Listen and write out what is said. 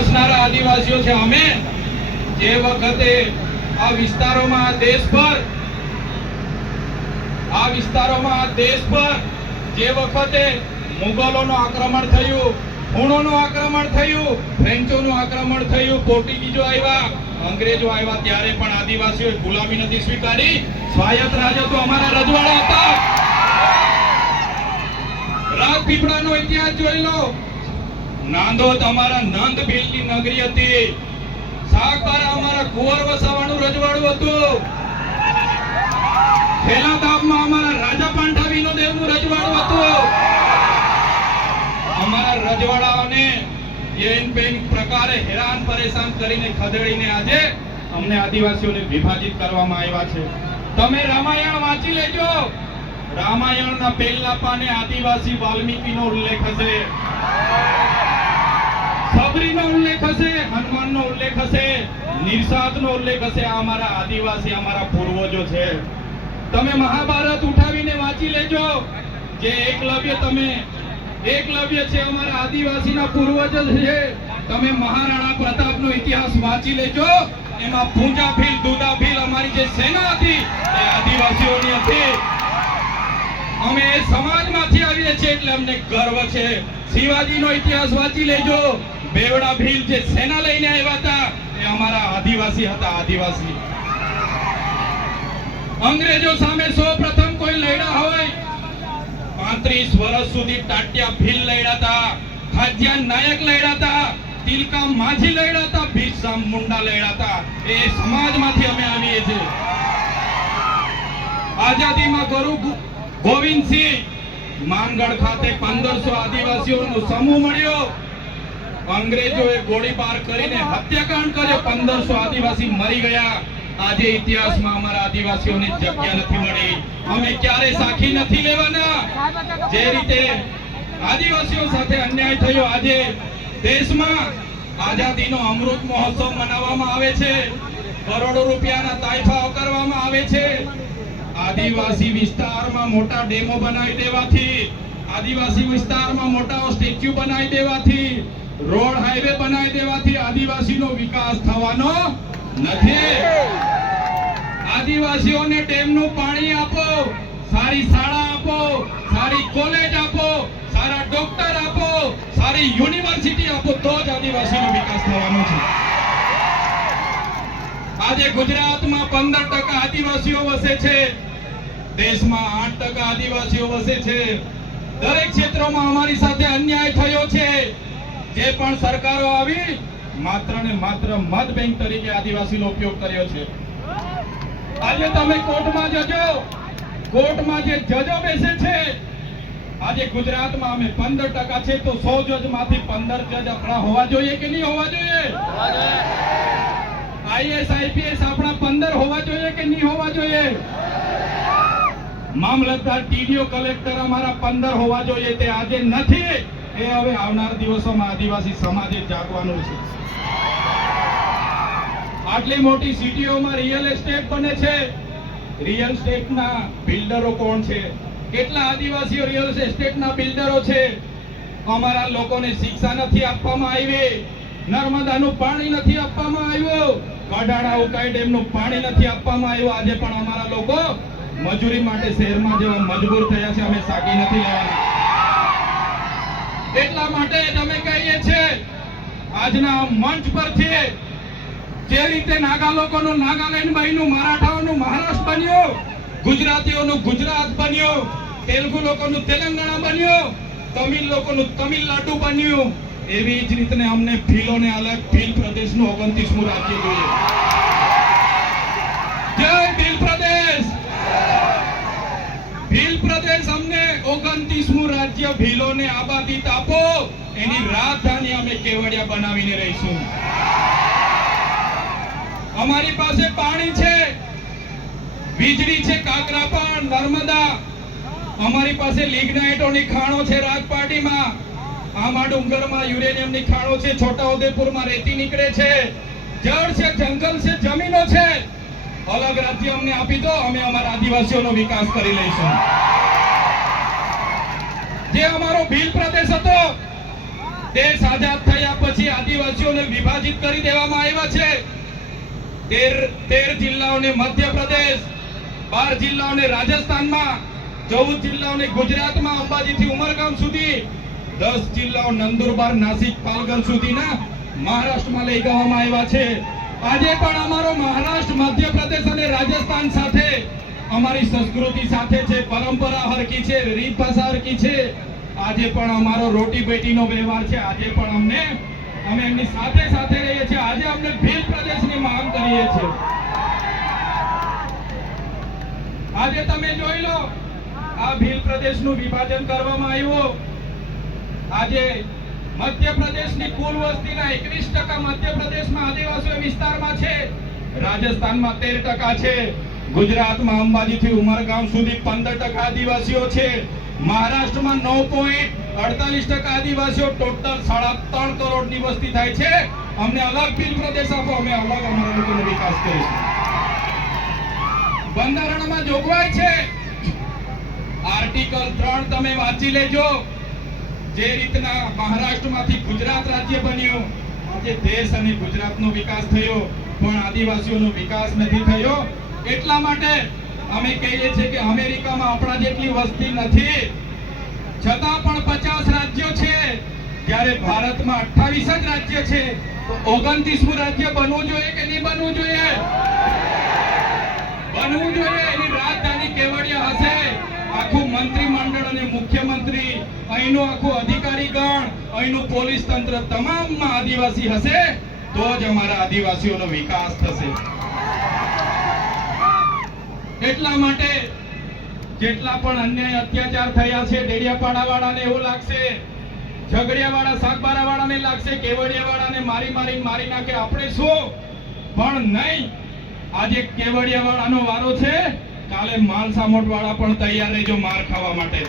વસનારા આદિવાસીઓ છે. અમે જે વખતે આ વિસ્તારોમાં દેશ પર, આ વિસ્તારોમાં દેશ પર જે વખતે મુગલોનું આક્રમણ થયું હુણોનું આક્રમણ થયું, ફ્રેન્ચોનું આક્રમણ થયું, પોર્ટુગીઝો આવ્યા, અંગ્રેજો આવ્યા, ત્યારે પણ આદિવાસીઓએ ગુલામી નથી સ્વીકારી. સ્વાયત્ત રાજા તો અમારા રજવાડા હતા. રાજપીપળાનો ઇતિહાસ જોઈ લો. નાંદોદ અમારા નંદ ભીલની નગરી હતી. સાગબારા અમારા કુંવર વસાવાનું રજવાડું હતું. ખેલાદાબમાં અમારા રાજા પાંઠાવીનો દેવનું રજવાડું હતું. અમારા રજવાડાઓને એન પેન પ્રકારે હેરાન પરેશાન કરીને ખદેડીને આજે અમને આદિવાસીઓને વિભાજિત કરવામાં આવ્યા છે. તમે રામાયણ વાંચી લેજો. રામાયણના પહેલા પાને આદિવાસી વાલ્મીકીનો ઉલ્લેખ હશે. સબરીનો ઉલ્લેખ હશે, હનુમાનનો ઉલ્લેખ હશે, નિર્સાદનો ઉલ્લેખ હશે. અમારા આદિવાસી, અમારા પૂર્વજો છે. તમે મહાભારત ઉઠાવીને વાંચી લેજો. જે એકલવ્ય તમે એકલવ્ય છે અમારા આદિવાસીના પૂર્વજ છે. તમે મહારાણા પ્રતાપનો ઇતિહાસ વાંચી લેજો. એમાં પૂંજા ભીલ દુદા ભીલ અમારી જે સેના હતી, એ આદિવાસીઓની હતી. અમે એ સમાજમાંથી છીએ એટલે અમને ગર્વ છે. શિવાજીનો ઇતિહાસ વાંચી લેજો. બેવડા ભીલ જે સેના લઈને આવ્યા હતા, એ અમારા આદિવાસી હતા, આદિવાસી. અંગ્રેજો સામે સૌ કોઈ લડ્યા હોય, પાંત્રીસ વર્ષ સુધી ટાટિયા ભીલ લડ્યા હતા ખાદ્યાન નાયક લડ્યા હતા, તિલકા માજી લડ્યા હતા ભીષમ મુંડા લડ્યા હતા. એ સમાજમાંથી અમે આવીએ છીએ. આઝાદીમાં ગુરુ ગોવિંદસિંહ માનગઢ ખાતે પંદરસો આદિવાસીઓનો સમૂહ મળ્યો. અંગ્રેજોએ ગોળીબાર કરીને હત્યાકાંડ કર્યો. પંદરસો આદિવાસી મરી ગયા. આજે ઇતિહાસમાં અમારા આદિવાસીઓને જગ્યા નથી મળી. અમે ક્યારે સાખી નથી લેવાના? જે રીતે આદિવાસીઓ સાથે અન્યાય થયો આજે દેશમાં આઝાદીનો અમૃત મહોત્સવ મનાવવામાં આવે છે. કરોડો રૂપિયાના તાઇફાઓ કરવામાં આવે છે. આદિવાસી વિસ્તારમાં મોટા ડેમો બનાવી દેવાથી, આદિવાસી વિસ્તારમાં મોટા સ્ટેચ્યુ બનાવી દેવાથી, રોડ હાઈવે બનાવી દેવાથી આદિવાસીનો વિકાસ થવાનો નથી. આદિવાસીઓને ડેમનું પાણી આપો, સારી શાળા આપો, સારી કોલેજ આપો, સારા ડોક્ટર આપો, સારી યુનિવર્સિટી આપો, તો જ આદિવાસીનો વિકાસ થવાનો છે. આજે ગુજરાતમાં પંદર ટકા આદિવાસીઓ વસે છે. દેશમાં આઠ ટકા આદિવાસીઓ વસે છે. દરેક ક્ષેત્રોમાં અમારી સાથે અન્યાય થયો છે. જે પણ સરકારો આવી માત્ર ને માત્ર મત બેંક તરીકે આદિવાસીનો ઉપયોગ કર્યો છે. આજે તમે કોર્ટમાં જજો. કોર્ટમાં જે જજો બેસે છે આજે ગુજરાતમાં અમે પંદર ટકા છે તો સો જજમાંથી પંદર જજ આપણા હોવા જોઈએ કે નહીં હોવા જોઈએ? આઈએસ આઈપીએસ આપણા પંદર હોવા જોઈએ કે નહીં હોવા જોઈએ? મામલતદાર ટીડીઓ કલેક્ટર અમારા પંદર હોવા જોઈએ તે આજે નથી. એ હવે આવનાર દિવસોમાં આદિવાસી સમાજે જાગવાનું છે. આટલી મોટી સિટીઓમાં રિયલ એસ્ટેટ બને છે. રિયલ એસ્ટેટના બિલ્ડરો કોણ છે? કેટલા આદિવાસીઓ રિયલ એસ્ટેટના બિલ્ડરો છે? અમારા લોકોને શિક્ષા નથી આપવામાં આવી. નર્મદાનું પાણી નથી આપવામાં આવ્યું. કડાણા ઉકાઈ ડેમનું પાણી નથી આપવામાં આવ્યું. આજે પણ અમારા લોકો મજૂરી માટે શહેરમાં જવા મજબૂર થયા છે, અમે સાકી નથી લેવાના. એટલા માટે અમે કહીએ છીએ, આજના મંચ પરથી જે રીતે નાગા લોકોનું નાગાલેન્ડ બન્યું, મરાઠાઓનું મહારાષ્ટ્ર બન્યું, ગુજરાતીઓનું ગુજરાત બન્યું, તેલુગુ લોકોનું તેલંગાણા બન્યું, તમિલ લોકોનું તમિલનાડુ બન્યું, એવી જ રીતે અમને ભીલોને અલગ ભીલ પ્રદેશનું ઓગણત્રીસમું રાજ્ય જોઈએ. જય ભીલ પ્રદેશ ભીલ પ્રદેશ અમને ઓગણત્રીસમું રાજ્ય ભીલોને આબાદી આપો. એની રાજધાની અમે કેવડિયા બનાવીને રહીશું. અમારી પાસે પાણી છે, વીજળી છે કાકરાપાણ નર્મદા. અમારી પાસે લિગ્નાઇટોની ખાણો છે રાજપાટીમાં. આમાં ડુંગરમાં યુરેનિયમની ખાણો છે, છોટાઉદેપુરમાં રેતી નીકળે છે. જળ છે, જંગલ છે, જમીનો છે. અલગ રાજ્ય અમને આપી દો, અમે અમારા આદિવાસીઓનો વિકાસ કરી લઈશું. જે અમારો ભીલ પ્રદેશ હતો દેશ આઝાદ થયા પછી આદિવાસીઓને વિભાજિત કરી દેવામાં આવ્યા છે. જિલ્લાઓને મધ્યપ્રદેશ, બાર જિલ્લાઓને રાજસ્થાનમાં, ચૌદ જિલ્લાઓને ગુજરાતમાં અંબાજીથી ઉમરગામ સુધી, દસ જિલ્લાઓ નંદુરબાર, નાસિક, પાલઘર સુધીના મહારાષ્ટ્રમાં લઈ જવામાં આવ્યા છે. આજે પણ અમારો મહારાષ્ટ્ર, મધ્યપ્રદેશ અને રાજસ્થાન સાથે અમારી સંસ્કૃતિ સાથે છે, પરંપરા હરકી છે, રીત ભાષા હરકી છે. આજે પણ અમારો રોટી બેટીનો વ્યવહાર છે, આજે પણ અમને, અમે એમની સાથે સાથે રહીએ છીએ. આજે અમને ભીલ પ્રદેશની માંગ કરીએ છીએ. આજે તમે જોઈ લો, આ ભીલ પ્રદેશનું વિભાજન કરવામાં આવ્યું. આજે મધ્યપ્રદેશની કુલ વસ્તીના એકવીસ ટકા મધ્યપ્રદેશમાં આદિવાસીઓ વિસ્તારમાં છે. રાજસ્થાનમાં તેર ટકા છે. ગુજરાતમાં અંબાજીથી ઉમરગામ સુધી પંદર ટકા આદિવાસીઓ છે. મહારાષ્ટ્રમાં નવ પોઈન્ટ અડતાલીસ ટકા આદિવાસીઓ, ટોટલ સાડા ત્રણ કરોડની વસ્તી થાય છે. અમને અલગ બિલ પ્રદેશ આપો, અમે અલગ અમારા લોકોનો વિકાસ કરીશું. બંધારણમાં જોગવાઈ છે. આર્ટિકલ ત્રણ તમે વાંચી લેજો. જે રીતના મહારાષ્ટ્રમાંથી ગુજરાત રાજ્ય બન્યું, આજે દેશ અને ગુજરાતનો વિકાસ થયો, પણ આદિવાસીઓનો વિકાસ નથી થયો. એટલા માટે અમે કહીએ છીએ કે અમેરિકામાં આપણા જેટલી વસ્તી નથી. છતાં પણ પચાસ રાજ્યો છે. જ્યારે ભારતમાં અઠ્ઠાવીસ જ રાજ્ય છે. ઓગણત્રીસમું રાજ્ય બનવું જોઈએ કે નહીં બનવું જોઈએ? બનવું જોઈએ, એની રાજધાની કેવડિયા હશે. આખું મંત્રીમંડળ અને મુખ્યમંત્રી, અહીંનો આખું અધિકારી ગણ અહીંનું પોલીસ તંત્ર તમામમાં આદિવાસી હશે. તો જ અમારા આદિવાસીઓનો વિકાસ થશે. એટલા માટે જેટલા પણ અન્યાય અત્યાચાર થયા છે ડેડિયાપાડા વાળાને એવું લાગશે ઝઘડિયા વાળા સાગબારા વાળાને લાગશે કેવડિયા વાળાને મારી મારી મારી નાખે. આપણે શું? પણ નહીં. આજે કેવડિયા વાળાનો વારો છે. કાલે માલ સામોટ વાળા પણ તૈયાર રહેજો માર ખાવા માટે.